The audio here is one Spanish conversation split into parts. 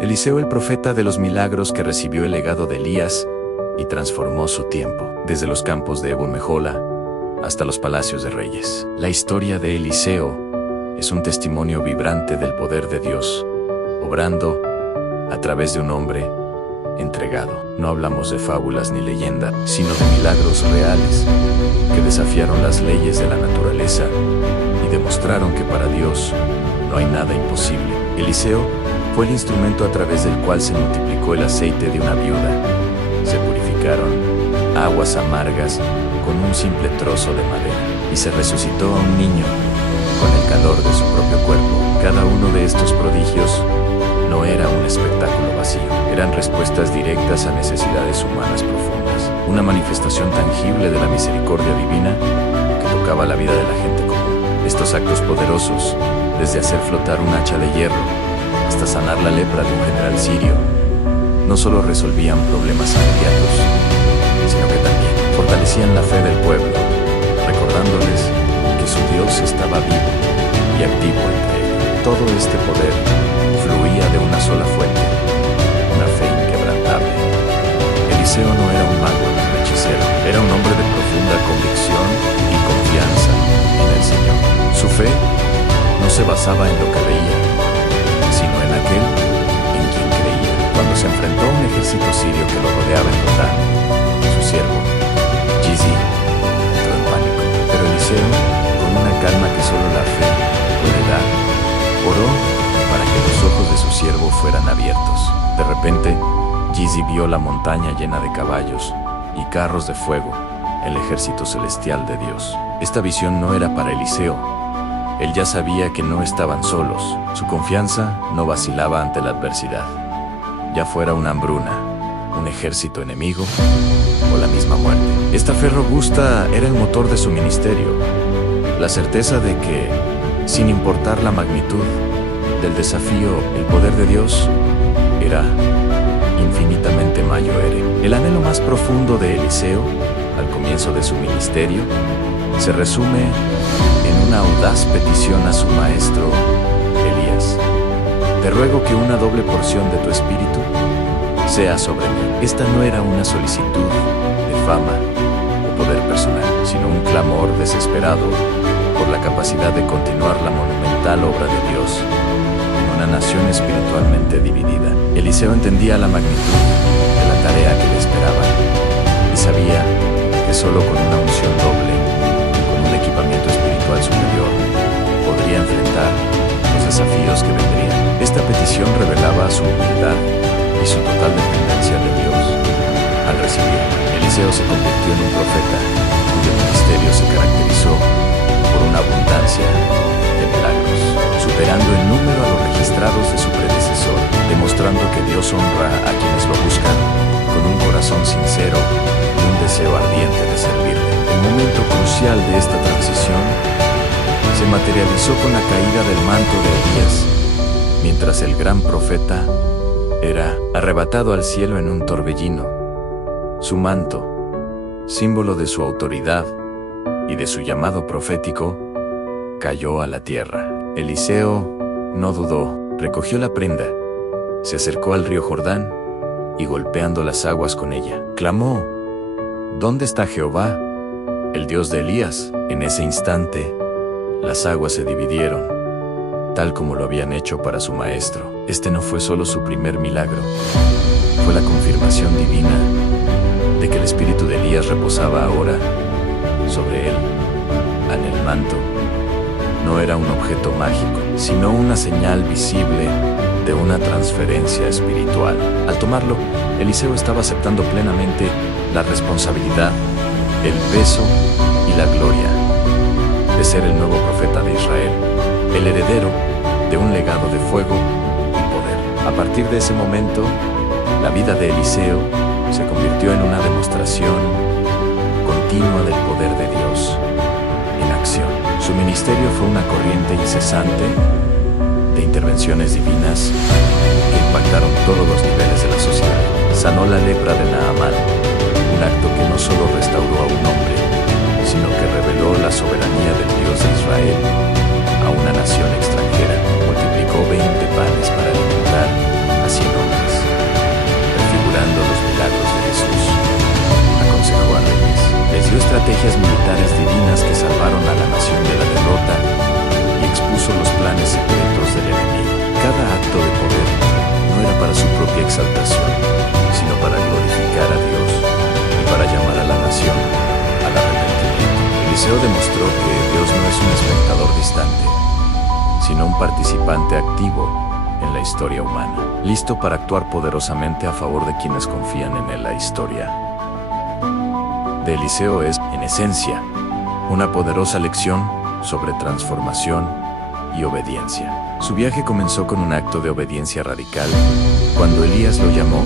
Eliseo, el profeta de los milagros que recibió el legado de Elías y transformó su tiempo, desde los campos de Ebon-Mejola hasta los palacios de reyes. La historia de Eliseo es un testimonio vibrante del poder de Dios, obrando a través de un hombre entregado. No hablamos de fábulas ni leyendas, sino de milagros reales que desafiaron las leyes de la naturaleza y demostraron que para Dios no hay nada imposible. Eliseo fue el instrumento a través del cual se multiplicó el aceite de una viuda. Se purificaron aguas amargas con un simple trozo de madera, y se resucitó a un niño con el calor de su propio cuerpo. Cada uno de estos prodigios no era un espectáculo vacío, eran respuestas directas a necesidades humanas profundas, una manifestación tangible de la misericordia divina que tocaba la vida de la gente común. Estos actos poderosos, desde hacer flotar un hacha de hierro hasta sanar la lepra de un general sirio, no solo resolvían problemas inmediatos, sino que también fortalecían la fe del pueblo, recordándoles que su Dios estaba vivo y activo entre ellos. Todo este poder fluía de una sola fuente, una fe inquebrantable. Eliseo no era un mago ni un hechicero, era un hombre de profunda convicción y confianza en el Señor. Su fe no se basaba en lo que veía, sino en aquel en quien creía. Cuando se enfrentó a un ejército sirio que lo rodeaba en Dotán, su siervo, Gizi, entró en pánico. Pero Eliseo, con una calma que solo la fe puede dar, oró para que los ojos de su siervo fueran abiertos. De repente, Gizi vio la montaña llena de caballos y carros de fuego, el ejército celestial de Dios. Esta visión no era para Eliseo. Él ya sabía que no estaban solos. Su confianza no vacilaba ante la adversidad, ya fuera una hambruna, un ejército enemigo o la misma muerte. Esta fe robusta era el motor de su ministerio, la certeza de que, sin importar la magnitud del desafío, el poder de Dios era infinitamente mayor. El anhelo más profundo de Eliseo, al comienzo de su ministerio, se resume en una audaz petición a su maestro, Elías: te ruego que una doble porción de tu espíritu sea sobre mí. Esta no era una solicitud de fama o poder personal, sino un clamor desesperado por la capacidad de continuar la monumental obra de Dios en una nación espiritualmente dividida. Eliseo entendía la magnitud de la tarea que le esperaba y sabía que solo con una unción doble, con un equipamiento espiritual superior, podría enfrentar los desafíos que vendrían. Esta petición revelaba su humildad y su total dependencia de Dios. Al recibirla, Eliseo se convirtió en un profeta cuyo ministerio se caracterizó por una abundancia de milagros, superando en número a los registrados de su predecesor, demostrando que Dios honra a quienes lo buscan con un corazón sincero y un deseo ardiente de servirle. El momento crucial de esta transición se materializó con la caída del manto de Elías, mientras el gran profeta era arrebatado al cielo en un torbellino. Su manto, símbolo de su autoridad y de su llamado profético, cayó a la tierra. Eliseo no dudó, recogió la prenda, se acercó al río Jordán y, golpeando las aguas con ella, clamó: ¿dónde está Jehová, el Dios de Elías? En ese instante, las aguas se dividieron, tal como lo habían hecho para su maestro. Este no fue solo su primer milagro, fue la confirmación divina de que el espíritu de Elías reposaba ahora sobre él. En el manto no era un objeto mágico, sino una señal visible de una transferencia espiritual. Al tomarlo, Eliseo estaba aceptando plenamente la responsabilidad, el peso y la gloria de ser el nuevo profeta de Israel, el heredero de un legado de fuego y poder. A partir de ese momento, la vida de Eliseo se convirtió en una demostración continua del poder de Dios en acción. Su ministerio fue una corriente incesante de intervenciones divinas que impactaron todos los niveles de la sociedad. Sanó la lepra de Naamán, un acto que no solo restauró a un hombre, sino que reveló la soberanía del Dios de Israel a una nación extranjera. Multiplicó 20 panes para alimentar a 100 distante, sino un participante activo en la historia humana, listo para actuar poderosamente a favor de quienes confían en él. La historia de Eliseo es, en esencia, una poderosa lección sobre transformación y obediencia. Su viaje comenzó con un acto de obediencia radical. Cuando Elías lo llamó,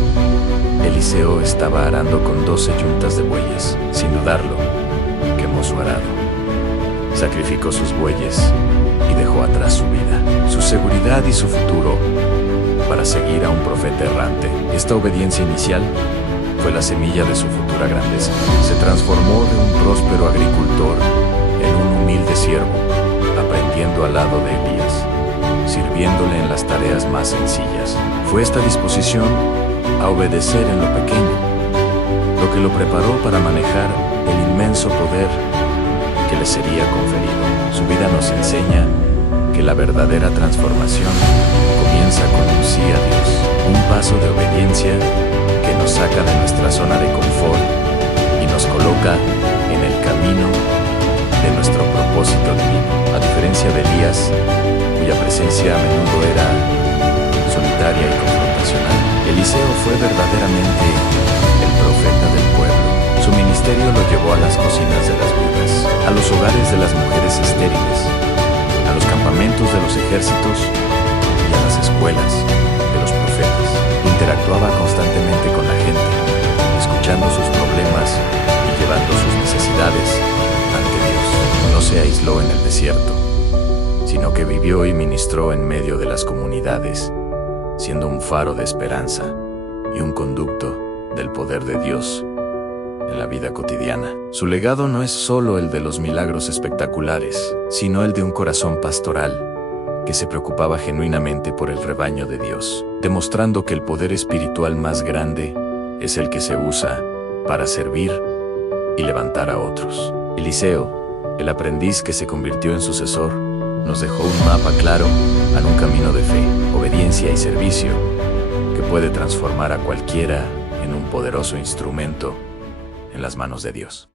Eliseo estaba arando con 12 yuntas de bueyes. Sin dudarlo, quemó su arado, sacrificó sus bueyes y dejó atrás su vida, su seguridad y su futuro para seguir a un profeta errante. Esta obediencia inicial fue la semilla de su futura grandeza. Se transformó de un próspero agricultor en un humilde siervo, aprendiendo al lado de Elías, sirviéndole en las tareas más sencillas. Fue esta disposición a obedecer en lo pequeño lo que lo preparó para manejar el inmenso poder que le sería conferido. Su vida nos enseña que la verdadera transformación comienza con un sí a Dios, un paso de obediencia que nos saca de nuestra zona de confort y nos coloca en el camino de nuestro propósito divino. A diferencia de Elías, cuya presencia a menudo era solitaria y confrontacional, Eliseo fue verdaderamente el profeta del pueblo. Su ministerio lo llevó a las cocinas de las viudas, a los hogares de las mujeres estériles, a los campamentos de los ejércitos y a las escuelas de los profetas. Interactuaba constantemente con la gente, escuchando sus problemas y llevando sus necesidades ante Dios. No se aisló en el desierto, sino que vivió y ministró en medio de las comunidades, siendo un faro de esperanza y un conducto del poder de Dios en la vida cotidiana. Su legado no es solo el de los milagros espectaculares, sino el de un corazón pastoral que se preocupaba genuinamente por el rebaño de Dios, demostrando que el poder espiritual más grande es el que se usa para servir y levantar a otros. Eliseo, el aprendiz que se convirtió en sucesor, nos dejó un mapa claro a un camino de fe, obediencia y servicio que puede transformar a cualquiera en un poderoso instrumento en las manos de Dios.